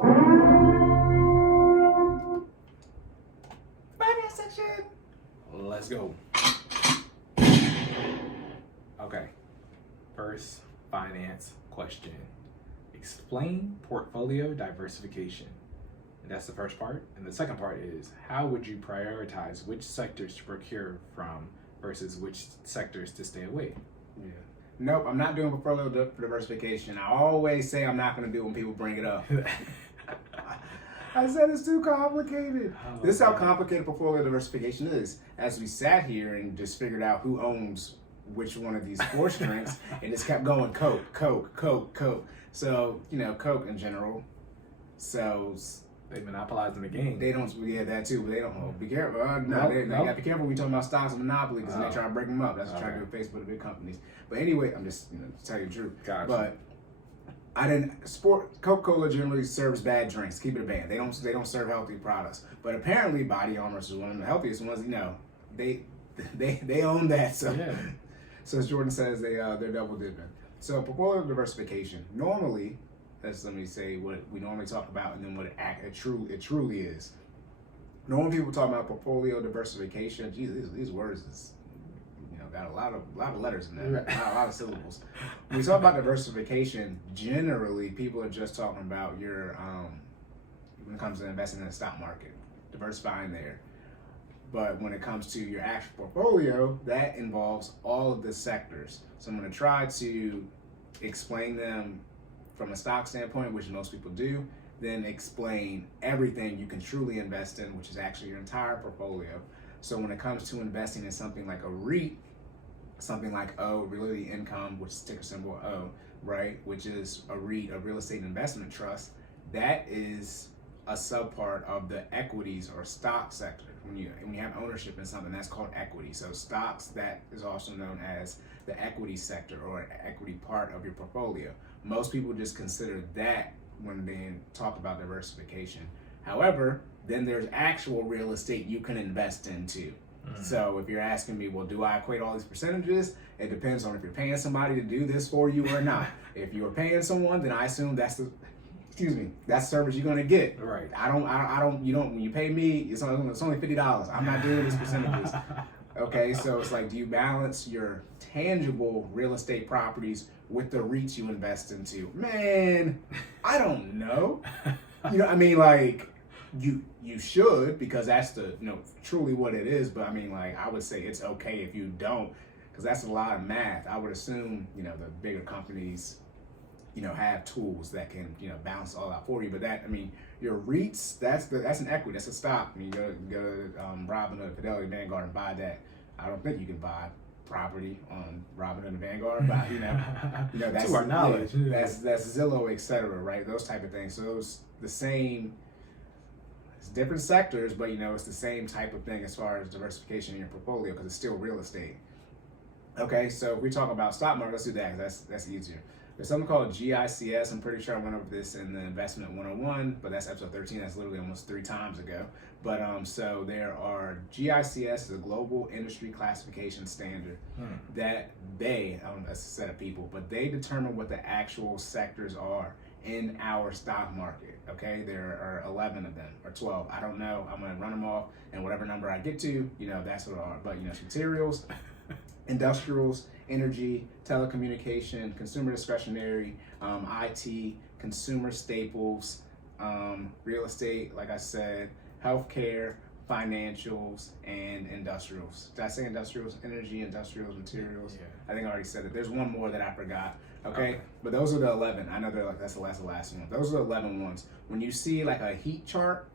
Finance section. Let's go. Okay. First finance question. Explain portfolio diversification. And that's the first part. And the second part is, how would you prioritize which sectors to procure from versus which sectors to stay away? Yeah. Nope, I'm not doing portfolio diversification. I always say I'm not going to do it when people bring it up. I said it's too complicated. Oh, this is how complicated portfolio diversification is. As we sat here and just figured out who owns which one of these four strings, and just kept going Coke. So, Coke in general sells. They monopolizing the game. They don't, yeah, that too, but they don't. Oh, be careful. They got to be careful when we talking about stocks and monopoly because they try to break them up. That's what trying to do with Facebook, the big companies. But anyway, I'm just, to tell you the truth. Gotcha. But Coca-Cola generally serves bad drinks. Keep it a band. They don't serve healthy products. But apparently, Body Armor is one of the healthiest ones. They own that. So, yeah. So as Jordan says, they're double dipping. So portfolio diversification normally. Let me say what we normally talk about, and then what it truly is. Normally, people talk about portfolio diversification. Geez, these words is, got a lot of letters in there, a lot of syllables. When we talk about diversification, generally, people are just talking about your when it comes to investing in the stock market, diversifying there. But when it comes to your actual portfolio, that involves all of the sectors. So I'm going to try to explain them from a stock standpoint, which most people do, then explain everything you can truly invest in, which is actually your entire portfolio. So when it comes to investing in something like a REIT, something like O, Realty Income, which is ticker symbol O, right, which is a REIT, a real estate investment trust, that is a subpart of the equities or stock sector. When you have ownership in something, that's called equity. So stocks, that is also known as the equity sector or equity part of your portfolio. Most people just consider that when they talk about diversification. However, then there's actual real estate you can invest into. So if you're asking me, well, do I equate all these percentages? It depends on if you're paying somebody to do this for you or not. If you're paying someone, then I assume that's the service you're gonna get. Right. When you pay me, it's only $50. I'm not doing these percentages. Okay, so it's like, do you balance your tangible real estate properties with the REITs you invest into? Man, I don't know. You should, because that's truly what it is. But I would say it's okay if you don't, because that's a lot of math. I would assume the bigger companies have tools that can balance all out for you. But your REITs, that's an equity, that's a stock. You go to Robinhood, Fidelity, Vanguard, and buy that. I don't think you can buy property on Robinhood and Vanguard, but that's to our knowledge. Yeah, that's Zillow, etc. Right? Those type of things. So those the same. It's different sectors, but it's the same type of thing as far as diversification in your portfolio, because it's still real estate. Okay, so if we talk about stock market, let's do that. That's easier. There's something called GICS. I'm pretty sure I went over this in the Investment 101, but that's episode 13. That's literally almost 3 times ago. But so there are GICS is a global industry classification standard that a set of people, but they determine what the actual sectors are in our stock market. Okay, there are 11 of them or 12. I don't know. I'm gonna run them off, and whatever number I get to, that's what they are. But materials, industrials, energy, telecommunication, consumer discretionary, IT, consumer staples, real estate, like I said, healthcare, financials, and industrials. Did I say industrials? Energy, industrials, materials. Yeah. I think I already said it. There's one more that I forgot. Okay, but those are the 11. I know that's the last one. Those are the 11 ones. When you see like a heat chart,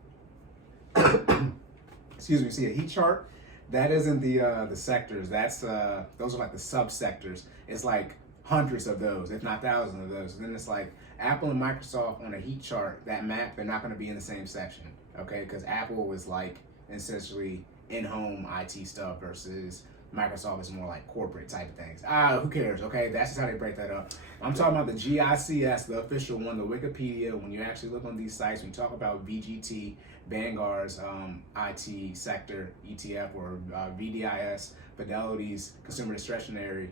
see a heat chart, that isn't the sectors. That's those are like the subsectors. It's like hundreds of those, if not thousands of those. And then it's like Apple and Microsoft on a heat chart, that map, they're not going to be in the same section. Okay, because Apple is like essentially in-home IT stuff versus Microsoft is more like corporate type of things. Who cares? Okay, that's just how they break that up. I'm talking about the GICS, the official one, the Wikipedia. When you actually look on these sites, when you talk about VGT, Vanguard's IT sector ETF, or VDIS, Fidelity's consumer discretionary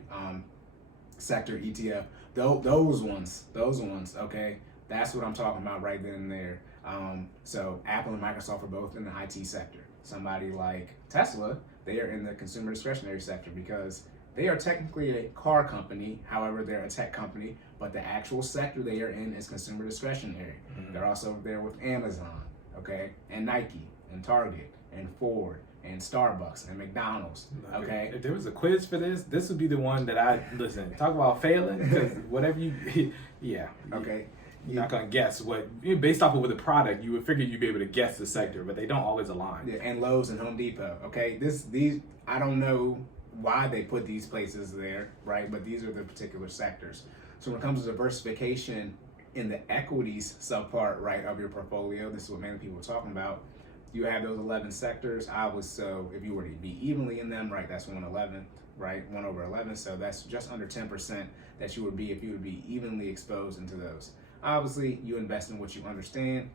sector ETF, those ones, okay, That's what I'm talking about right then and there. So Apple and Microsoft are both in the IT sector. Somebody like Tesla, they are in the consumer discretionary sector because they are technically a car company. However, they're a tech company, but the actual sector they are in is consumer discretionary. Mm-hmm. They're also there with Amazon, okay, and Nike, and Target, and Ford, and Starbucks, and McDonald's, okay? If there was a quiz for this would be the one that I, listen, talk about failing, because whatever you, yeah. Okay. You're not going to guess what, based off of the product, you would figure you'd be able to guess the sector, but they don't always align. Yeah, and Lowe's and Home Depot, okay? These, I don't know why they put these places there, right? But these are the particular sectors. So when it comes to diversification in the equities subpart, right, of your portfolio, this is what many people are talking about. You have those 11 sectors. So if you were to be evenly in them, right, that's 1/11, right? 1/11. So that's just under 10% that you would be if you would be evenly exposed into those. Obviously, you invest in what you understand.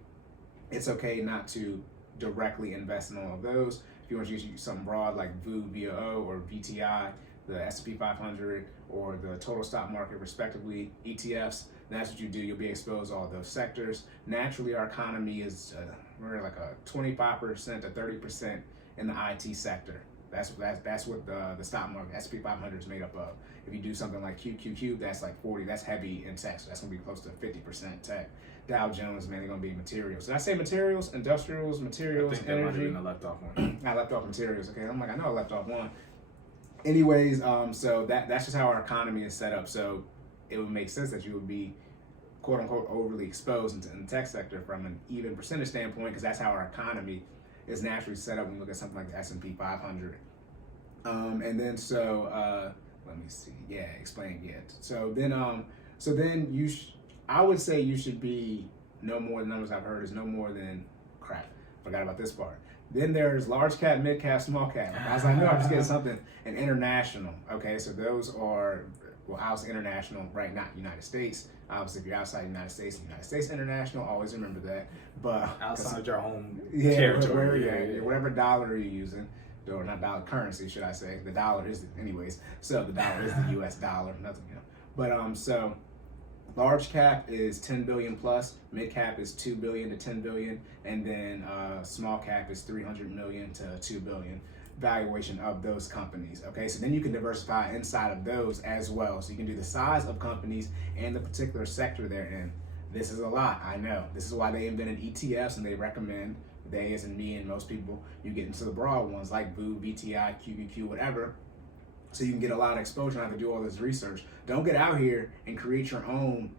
It's okay not to directly invest in all of those. If you want to use something broad like VOO, VOO, or VTI, the S&P 500, or the total stock market, respectively, ETFs, that's what you do. You'll be exposed to all those sectors. Naturally, our economy is we're like a 25% to 30% in the IT sector. That's what the stock market, S&P 500 is made up of. If you do something like QQQ, that's like 40. That's heavy in tech, so that's gonna be close to 50% tech. Dow Jones, man, they're gonna be materials. Did I say materials, industrials, materials, I think energy? that might have been a left off one. I left off materials. Okay, I'm like, I know I left off one. Anyways, so that's just how our economy is set up. So it would make sense that you would be quote unquote overly exposed in the tech sector from an even percentage standpoint, because that's how our economy is naturally set up when you look at something like the S&P 500. And then let me see. Yeah, explain yet. So then I would say you should be no more. The numbers I've heard is no more than crap. Forgot about this part. Then there's large cap, mid cap, small cap. As I know, I'm just getting something. And international. Okay, so those are house international, right? Not United States. Obviously, if you're outside the United States international. Always remember that. But outside your home territory, whatever dollar you're using. Or not dollar, currency, should I say. The dollar is, anyways. So the dollar is the US dollar, nothing, But so large cap is 10 billion plus, mid cap is 2 billion to 10 billion, and then small cap is 300 million to 2 billion valuation of those companies. Okay, so then you can diversify inside of those as well. So you can do the size of companies and the particular sector they're in. This is a lot, I know. This is why they invented ETFs, and they recommend, they as in me and most people, you get into the broad ones like VOO, VTI, QQQ, whatever, so you can get a lot of exposure and have to do all this research. Don't get out here and create your own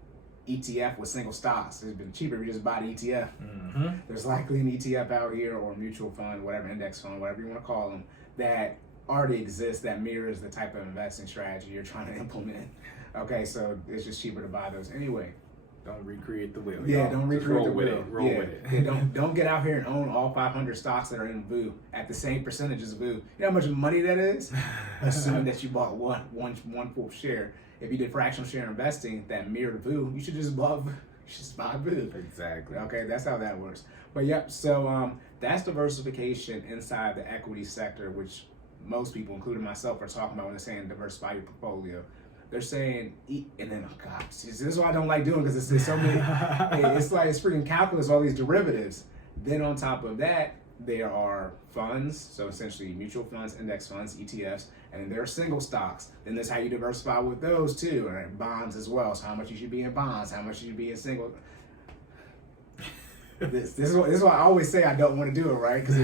ETF with single stocks. It's been cheaper if you just buy the ETF. Mm-hmm. There's likely an ETF out here, or a mutual fund, whatever, index fund, whatever you want to call them, that already exists that mirrors the type of investing strategy you're trying to implement. Okay, so it's just cheaper to buy those anyway. Don't recreate the wheel. Yeah, don't recreate the wheel. Roll with it. Yeah, don't get out here and own all 500 stocks that are in VOO at the same percentage as VOO. You know how much money that is? Assuming that you bought one full share. If you did fractional share investing that mirrored VOO, you should just buy VOO. Exactly. Okay, that's how that works. But yep, so that's diversification inside the equity sector, which most people, including myself, are talking about when they're saying diversify your portfolio. They're saying, and then, oh God, this is what I don't like doing, because it's so many, it's like it's freaking calculus, all these derivatives. Then on top of that, there are funds, so essentially mutual funds, index funds, ETFs, and then there are single stocks. Then that's how you diversify with those too, and bonds as well. So how much you should be in bonds, how much you should be in single. This is why I always say I don't want to do it, right? Because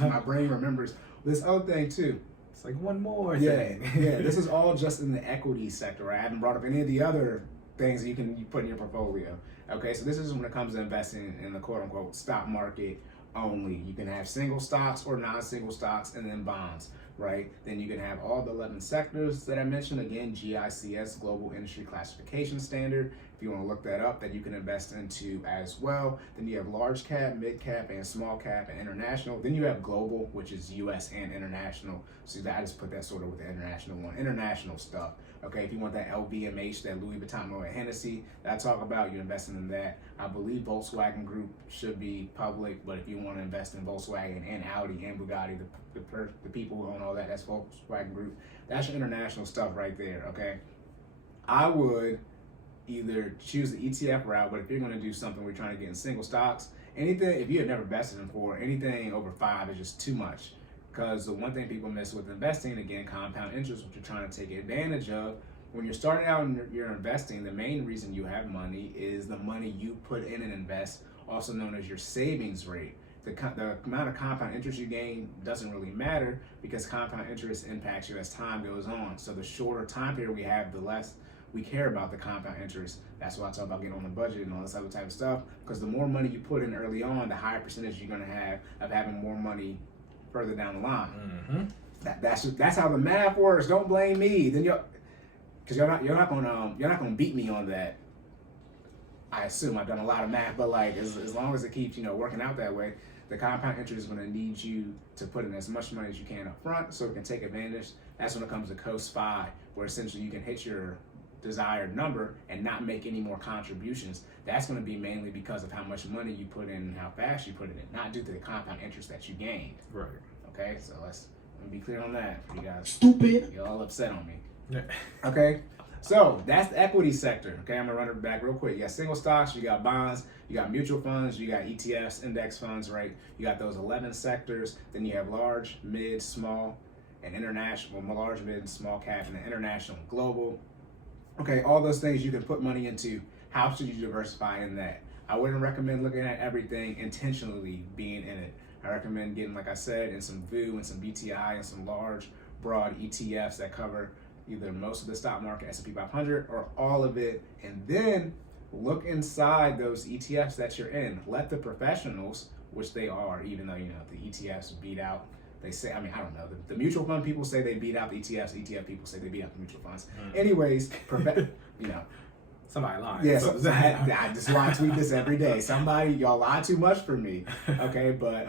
my brain remembers this other thing too. It's like one more thing. Yeah, this is all just in the equity sector, right? I haven't brought up any of the other things that you put in your portfolio. Okay, so this is when it comes to investing in the quote-unquote stock market only. You can have single stocks or non-single stocks, and then bonds, right? Then you can have all the 11 sectors that I mentioned. Again, GICS, Global Industry Classification Standard. If you want to look that up, that you can invest into as well. Then you have large cap, mid cap, and small cap, and international. Then you have global, which is US and international. So I just put that sort of with the international one. International stuff. Okay, if you want that LVMH, that Louis Vuitton, Moet Hennessy that I talk about, you're investing in that. I believe Volkswagen Group should be public, but if you want to invest in Volkswagen and Audi and Bugatti, the people who own all that, that's Volkswagen Group. That's your international stuff right there, okay? I would either choose the ETF route, but if you're going to do something where you're trying to get in single stocks, anything, if you have never invested in before, anything over 5 is just too much. Because the one thing people miss with investing, again, compound interest, which you're trying to take advantage of, when you're starting out and you're investing, the main reason you have money is the money you put in and invest, also known as your savings rate. The amount of compound interest you gain doesn't really matter because compound interest impacts you as time goes on. So the shorter time period we have, the less we care about the compound interest. That's why I talk about getting on the budget and all this other type of stuff, because the more money you put in early on, the higher percentage you're going to have of having more money further down the line. That's how the math works. Don't blame me. Then because you're not gonna beat me on that. I assume I've done a lot of math, but like as long as it keeps working out that way, the compound interest is going to need you to put in as much money as you can up front so it can take advantage. That's when it comes to Coast 5, where essentially you can hit your desired number and not make any more contributions. That's going to be mainly because of how much money you put in and how fast you put it in, not due to the compound interest that you gained. Right. Okay, so let me be clear on that. You guys, Stupid. You're all upset on me. Yeah. Okay, so that's the equity sector. Okay, I'm gonna run it back real quick. You got single stocks, you got bonds, you got mutual funds, you got ETFs, index funds, right? You got those 11 sectors. Then you have large, mid, small, and international. Well, large, mid, and small cap, and then international, and global. Okay, all those things you can put money into. How should you diversify in that? I wouldn't recommend looking at everything intentionally being in it. I recommend getting, like I said, in some VU and some BTI and some large, broad ETFs that cover either most of the stock market, S&P 500, or all of it, and then look inside those ETFs that you're in. Let the professionals, which they are, even though the ETFs beat out. They say, I don't know. The mutual fund people say they beat out the ETFs. ETF people say they beat out the mutual funds. Anyways, Somebody lying. Yeah, I just lie tweet this every day. Y'all lie too much for me. Okay, but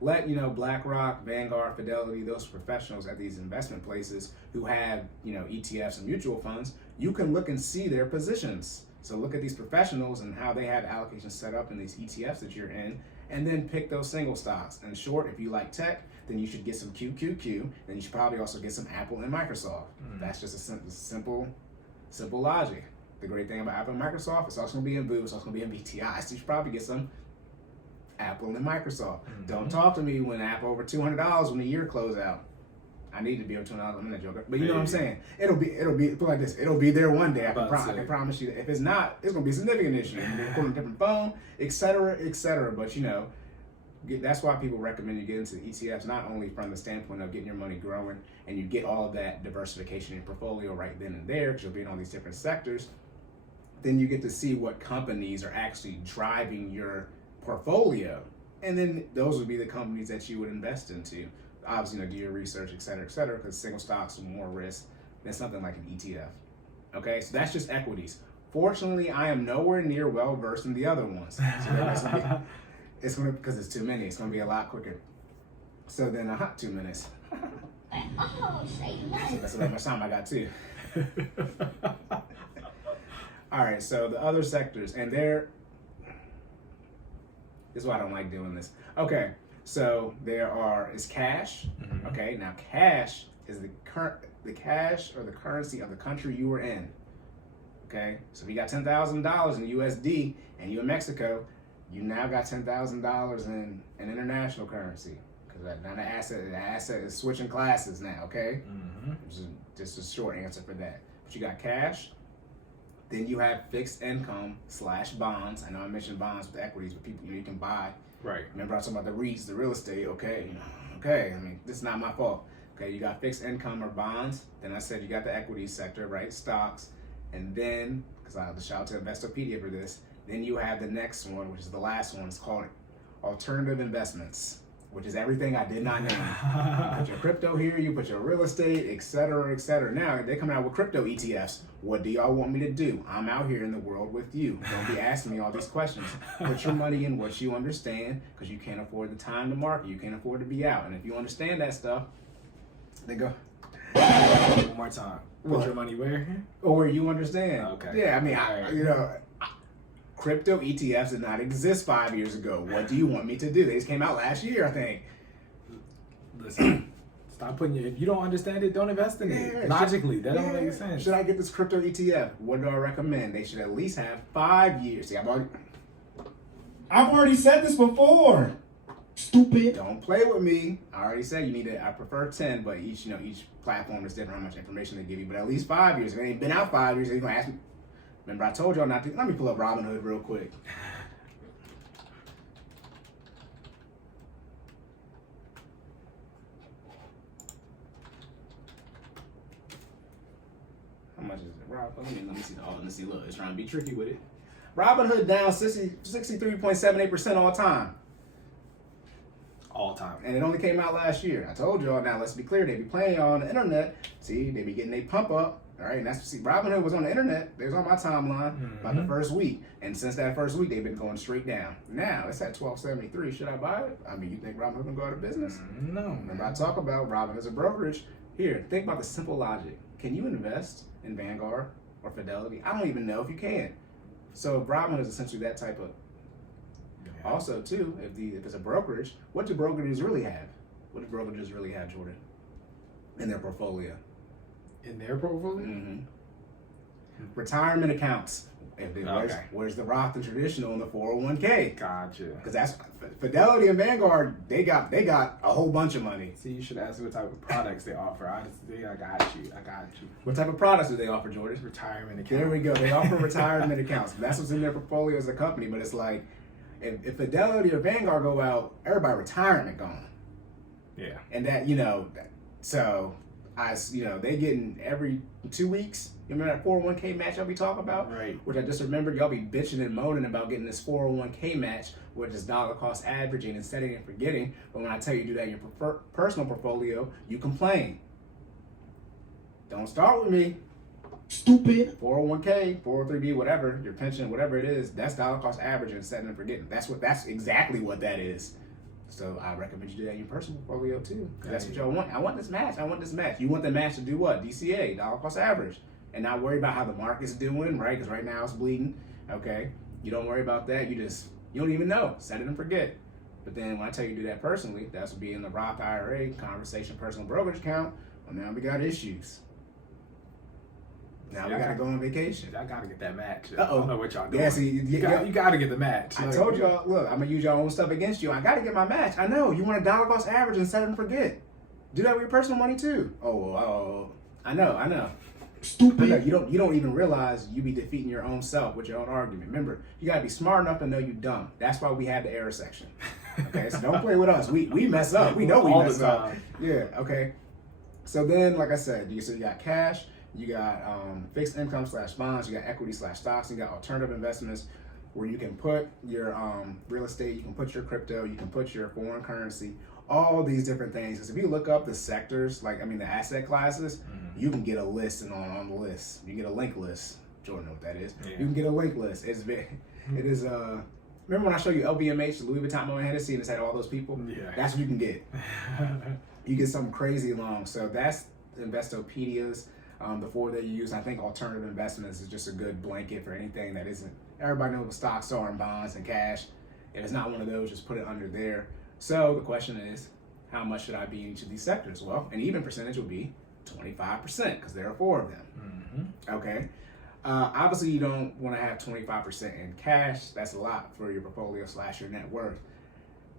let BlackRock, Vanguard, Fidelity, those professionals at these investment places who have ETFs and mutual funds, you can look and see their positions. So look at these professionals and how they have allocations set up in these ETFs that you're in, and then pick those single stocks. In short, if you like tech, then you should get some QQQ. Then you should probably also get some Apple and Microsoft. That's just a simple logic. The great thing about Apple and Microsoft, it's also going to be in VU, it's also going to be in BTI. So you should probably get some Apple and Microsoft. Don't talk to me when Apple over $200 when the year close out. I need to be over $200. I'm not joking, but you know what I'm saying. It'll be put like this. It'll be there one day. I can promise you that. If it's not, it's going to be a significant issue. You're going to put on a different phone, et cetera, et cetera. But that's why people recommend you get into the ETFs, not only from the standpoint of getting your money growing and you get all of that diversification in your portfolio right then and there because you'll be in all these different sectors. Then you get to see what companies are actually driving your portfolio. And then those would be the companies that you would invest into. Obviously, do your research, et cetera, because single stocks are more risk than something like an ETF. Okay, so that's just equities. Fortunately, I am nowhere near well versed in the other ones. So because it's too many, it's gonna be a lot quicker. So then 2 minutes. So that's how much time I got too. All right, so the other sectors, and this is why I don't like doing this. Okay, so is cash. Okay, now cash is the cash or the currency of the country you were in. Okay, so if you got $10,000 in USD and you in Mexico, you now got $10,000 in international currency because now the asset is switching classes now. Okay, which is just a short answer for that. But you got cash. Then you have fixed income / bonds. I know I mentioned bonds with equities, but people you can buy. Right. Remember I was talking about the Reits, the real estate. Okay. I mean, this is not my fault. Okay, you got fixed income or bonds. Then I said you got the equity sector, right? Stocks. And then, because I have to shout out to Investopedia for this, then you have the next one, which is the last one. It's called alternative investments, which is everything I did not name. You put your crypto here, you put your real estate, et cetera, et cetera. Now, they're coming out with crypto ETFs. What do y'all want me to do? I'm out here in the world with you. Don't be asking me all these questions. Put your money in what you understand, because you can't afford the time to market. You can't afford to be out. And if you understand that stuff, then go. One more time. Put your money where? Or where you understand. Okay. Yeah, I mean, crypto ETFs did not exist 5 years ago. What do you want me to do? They just came out last year, I think. Listen, Stop putting if you don't understand it, don't invest in it. Logically, that don't make sense. Should I get this crypto ETF? What do I recommend? They should at least have 5 years. See, I've already said this before. Stupid. Don't play with me. I already said you need to. I prefer 10, but each platform is different how much information they give you. But at least 5 years. If it ain't been out 5 years, they're gonna ask me. Remember, I told y'all not to. Let me pull up Robinhood real quick. How much is it? Let me see. Oh, let me see. Look, it's trying to be tricky with it. Robinhood down 63.78% all time. All time. And it only came out last year. I told y'all. Now let's be clear. They be playing on the internet. See, they be getting they pump up. All right, and that's Robinhood was on the internet. They was on my timeline about the first week, and since that first week, they've been going straight down. Now it's at 1273. Should I buy it? I mean, you think Robinhood gonna go out of business? No. Remember, I talk about Robinhood as a brokerage. Here, think about the simple logic. Can you invest in Vanguard or Fidelity? I don't even know if you can. So Robinhood is essentially that type of. Yeah. Also, too, if it's a brokerage, what do brokerages really have? What do brokerages really have, Jordan, in their portfolio? In their portfolio? Mm-hmm. Retirement accounts. Where's the Roth and traditional in the 401k? Gotcha. Because that's Fidelity and Vanguard. They got a whole bunch of money. See, you should ask what type of products they offer. Honestly, I got you. What type of products do they offer, Jordan? Retirement accounts. There we go. They offer retirement accounts. That's what's in their portfolio as a company. But it's like, if Fidelity or Vanguard go out, everybody retirement gone. Yeah. And that so. They getting every 2 weeks. You remember that 401k match I'll be talking about? Right. Which I just remembered y'all be bitching and moaning about getting this 401k match, which is dollar cost averaging and setting and forgetting. But when I tell you to do that in your personal portfolio, you complain. Don't start with me. Stupid. 401k, 403b, whatever, your pension, whatever it is, that's dollar cost averaging and setting and forgetting. That's exactly what that is. So I recommend you do that in your personal portfolio too. That's what y'all want. I want this match. You want the match to do what? DCA, dollar cost average. And not worry about how the market's doing, right? Because right now it's bleeding. Okay. You don't worry about that. You don't even know. Set it and forget. But then when I tell you to do that personally, that's would be in the Roth IRA, conversation personal brokerage account. Well, now we got issues. Now we gotta go on vacation. I gotta get that match. Uh-oh. I don't know what y'all doing. Yeah, see, you gotta get the match. I told y'all, look, I'm gonna use your own stuff against you. I gotta get my match. I know. You want a dollar cost average and set it and forget. Do that with your personal money too. Oh, I know. Stupid. I know. You don't even realize you be defeating your own self with your own argument. Remember, you gotta be smart enough to know you dumb. That's why we have the error section. Okay, so don't play with us. We mess up. We know we mess up. Yeah. Okay. So then, like I said, you got cash. You got fixed income / bonds, you got equity / stocks, you got alternative investments where you can put your real estate, you can put your crypto, you can put your foreign currency, all these different things. Because if you look up the sectors, the asset classes, you can get a list and on the list. You get a link list. Jordan know what that is. Yeah. You can get a link list. It is remember when I showed you LVMH, Louis Vuitton, Moët Hennessy, and it's had all those people? Yeah. That's what you can get. You get something crazy long. So that's Investopedia's. The four that you use, I think alternative investments is just a good blanket for anything that isn't. Everybody knows what stocks are and bonds and cash. If it's not one of those, just put it under there. So the question is, how much should I be in each of these sectors? Well, an even percentage would be 25% because there are 4 of them. Okay. Obviously, you don't want to have 25% in cash. That's a lot for your portfolio / your net worth.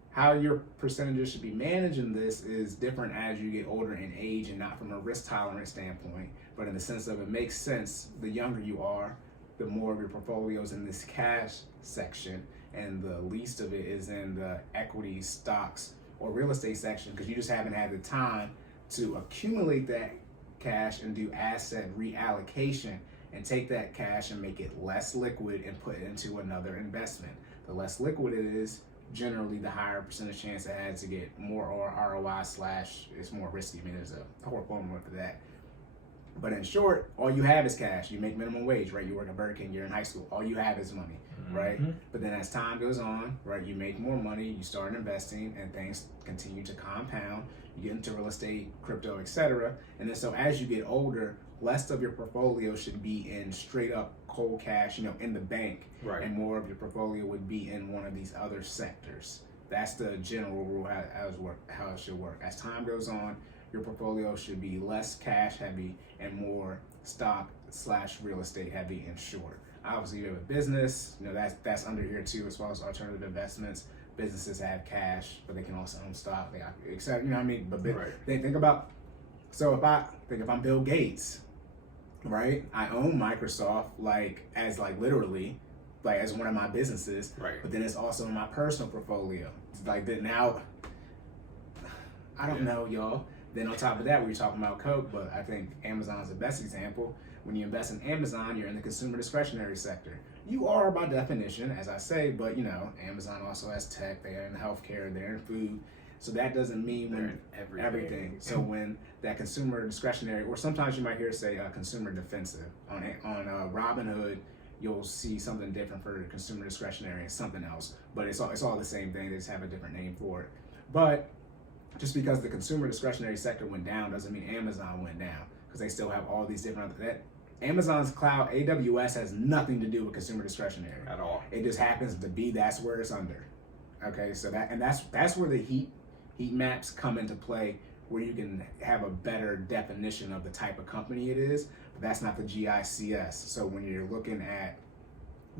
How your percentages should be managed in this is different as you get older in age and not from a risk tolerance standpoint, but in the sense of it makes sense. The younger you are, the more of your portfolio is in this cash section, and the least of it is in the equity, stocks, or real estate section because you just haven't had the time to accumulate that cash and do asset reallocation and take that cash and make it less liquid and put it into another investment. The less liquid it is, generally the higher percentage chance it has to get more or ROI / it's more risky. I mean, there's a whole formula for that. But in short, all you have is cash. You make minimum wage, right? You work at Burger King, you're in high school. All you have is money, right? But then as time goes on, right, you make more money, you start investing, and things continue to compound. You get into real estate, crypto, etc. And then so as you get older, less of your portfolio should be in straight up cold cash, in the bank, right? And more of your portfolio would be in one of these other sectors. That's the general rule how it should work. As time goes on, your portfolio should be less cash heavy and more stock/real estate heavy and short. Obviously, you have a business, that's under here too, as well as alternative investments. Businesses have cash, but they can also own stock. They except, you know what I mean? But think about, so if I'm Bill Gates, right? I own Microsoft literally, as one of my businesses, right? But then it's also in my personal portfolio. It's like that now. I don't know, y'all. Then on top of that, we were talking about Coke, but I think Amazon's the best example. When you invest in Amazon, you're in the consumer discretionary sector. You are by definition, as I say, but Amazon also has tech, they're in healthcare, they're in food. So that doesn't mean everything. So when that consumer discretionary, or sometimes you might hear say consumer defensive. On Robinhood, you'll see something different for consumer discretionary and something else. But it's all the same thing, they just have a different name for it. But just because the consumer discretionary sector went down doesn't mean Amazon went down, because they still have all these different Amazon's cloud, AWS, has nothing to do with consumer discretionary at all. It just happens to be that's where it's under. Okay, so that's where the heat maps come into play, where you can have a better definition of the type of company it is, but that's not the GICS. So when you're looking at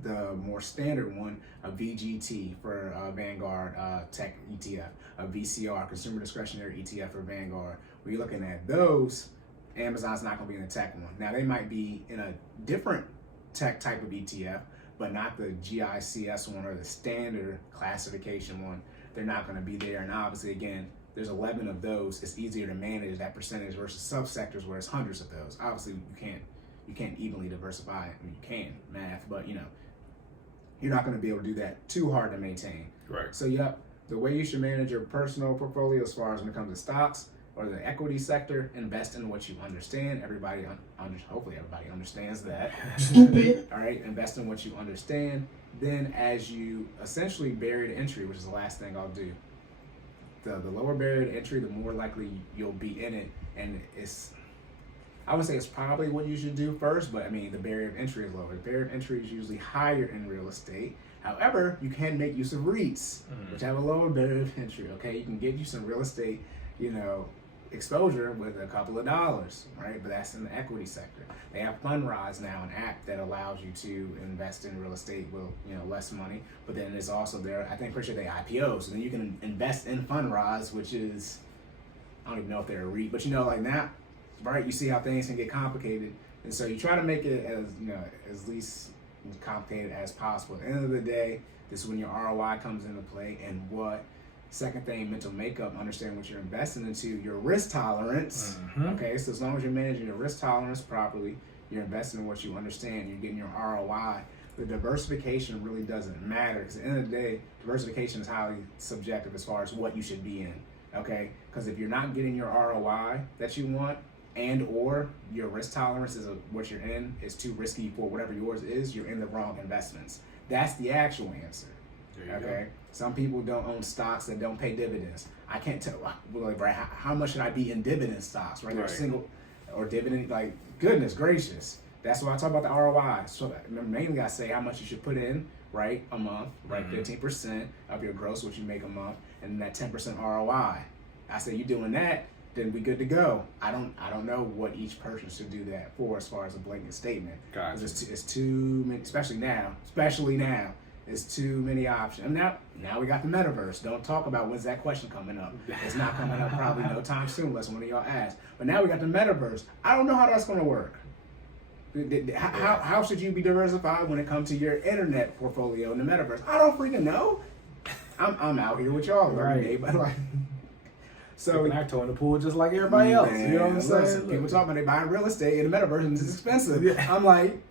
the more standard one, a VGT for Vanguard Tech ETF, a VCR, Consumer Discretionary ETF for Vanguard, when you're looking at those, Amazon's not going to be in the tech one. Now, they might be in a different tech type of ETF, but not the GICS one or the standard classification one. They're not going to be there. And obviously, again, there's 11 of those. It's easier to manage that percentage versus subsectors where it's hundreds of those. Obviously, you can't evenly diversify. I mean, you can math, but you're not going to be able to do that. Too hard to maintain. Right. So, the way you should manage your personal portfolio as far as when it comes to stocks or the equity sector, invest in what you understand. Hopefully everybody understands that. All right, invest in what you understand. Then as you essentially barrier to entry, which is the last thing I'll do, the lower barrier to entry, the more likely you'll be in it. And I would say it's probably what you should do first, but I mean, the barrier of entry is lower. The barrier of entry is usually higher in real estate. However, you can make use of Reits, which have a lower barrier of entry, okay? You can get you some real estate, exposure with a couple of dollars, right? But that's in the equity sector. They have Fundrise now, an app that allows you to invest in real estate with less money. But then it's also there. I think pretty sure they IPO, so then you can invest in Fundrise, which is, I don't even know if they're a REIT, but like now, right? You see how things can get complicated, and so you try to make it as least complicated as possible. At the end of the day, this is when your ROI comes into play, and what. Second thing, mental makeup, understand what you're investing into, your risk tolerance. Okay, so as long as you're managing your risk tolerance properly, you're investing in what you understand, you're getting your ROI. The diversification really doesn't matter, because at the end of the day, diversification is highly subjective as far as what you should be in. Okay, because if you're not getting your ROI that you want, and or your risk tolerance is what you're in is too risky for whatever yours is, you're in the wrong investments. That's the actual answer. Okay. Some people don't own stocks that don't pay dividends. I can't tell, right, how much should I be in dividend stocks, right? They're single or dividend, goodness gracious. That's why I talk about the ROI. So mainly I say how much you should put in, right, a month, right, 15% of your gross, what you make a month, and that 10% ROI. I say you're doing that, then we good to go. I don't know what each person should do that for as far as a blanket statement. Gotcha. It's too many, especially now. It's too many options. And now we got the metaverse. Don't talk about when's that question coming up. It's not coming up probably no time soon unless one of y'all asks. But now we got the metaverse. I don't know how that's going to work. How should you be diversified when it comes to your internet portfolio in the metaverse? I don't freaking know. I'm out here with y'all every day, but so I toe in the pool just like everybody else. Man, you know what I'm saying? People talking about they buying real estate in the metaverse and it's expensive. Yeah. I'm like,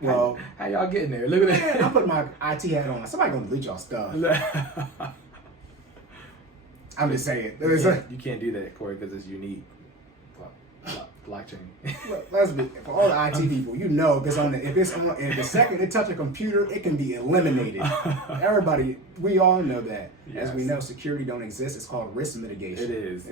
well, how y'all getting there? Look at that. I'm putting my IT hat on. Somebody gonna delete y'all stuff. I'm just saying. You can't do that, Cory, because it's unique. Blockchain. Look, let's be for all the IT people. If the second it touch a computer, it can be eliminated. Everybody, we all know that. Yes. As we know, security don't exist. It's called risk mitigation. It is.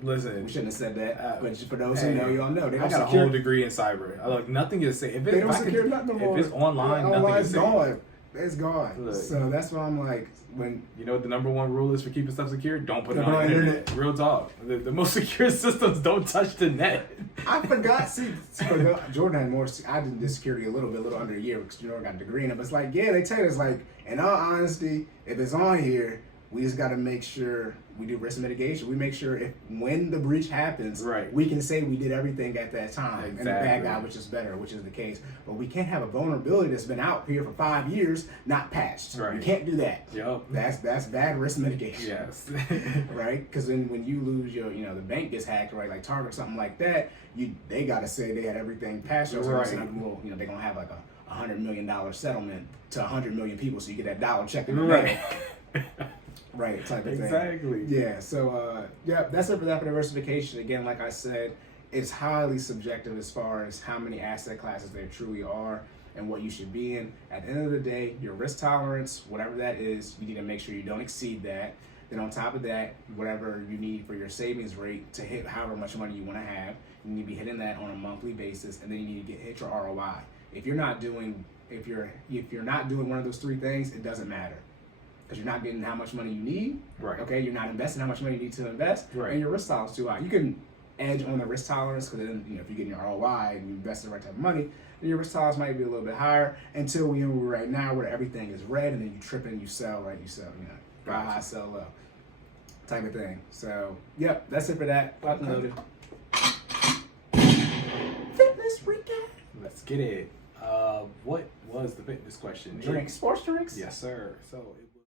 Listen, we shouldn't have said that. But for those who know, y'all know. I got a whole degree in cyber. Look, nothing is safe. They don't secure nothing no more. If it's online, nothing is safe. Gone. It's gone. Look. So that's why I'm like, when You know what the number one rule is for keeping stuff secure? Don't put it Don't on the put it on the internet. Real talk. The most secure systems don't touch the net. I forgot. See, Jordan had more. I did this security a little under a year because I got a degree in it. But it's like, yeah, they tell us like, in all honesty, if it's on here, we just got to make sure we do risk mitigation. We make sure when the breach happens, Right. we can say we did everything at that time. And the bad Exactly. guy, which is the case. But we can't have a vulnerability that's been out here for 5 years, not patched. Right. We can't do that. Yup. That's bad risk mitigation. Yes. Right? Because then when you lose your, the bank gets hacked, right, like Target or something like that, they got to say they had everything patched. Or Right. something. Well, they're going to have like a $100 million settlement to 100 million people so you get that dollar check in the Right. mail. Right, type of thing. Exactly. Yeah, so, that's it for that for diversification. Again, like I said, it's highly subjective as far as how many asset classes there truly are and what you should be in. At the end of the day, your risk tolerance, whatever that is, you need to make sure you don't exceed that. Then on top of that, whatever you need for your savings rate to hit however much money you want to have, you need to be hitting that on a monthly basis, and then you need to hit your ROI. If you're not doing one of those three things, it doesn't matter. Because you're not getting how much money you need. Right. Okay, you're not investing how much money you need to invest. Right. And your risk tolerance is too high. You can edge on the risk tolerance because then, if you're getting your ROI and you invest in the right type of money, then your risk tolerance might be a little bit higher until we're right now where everything is red and then you trip and you sell, right? You sell, buy high, sell low type of thing. So, yep, that's it for that. Locked and loaded. Fitness recap. Let's get it. What was the fitness question? Sports drinks? Yes, sir. So.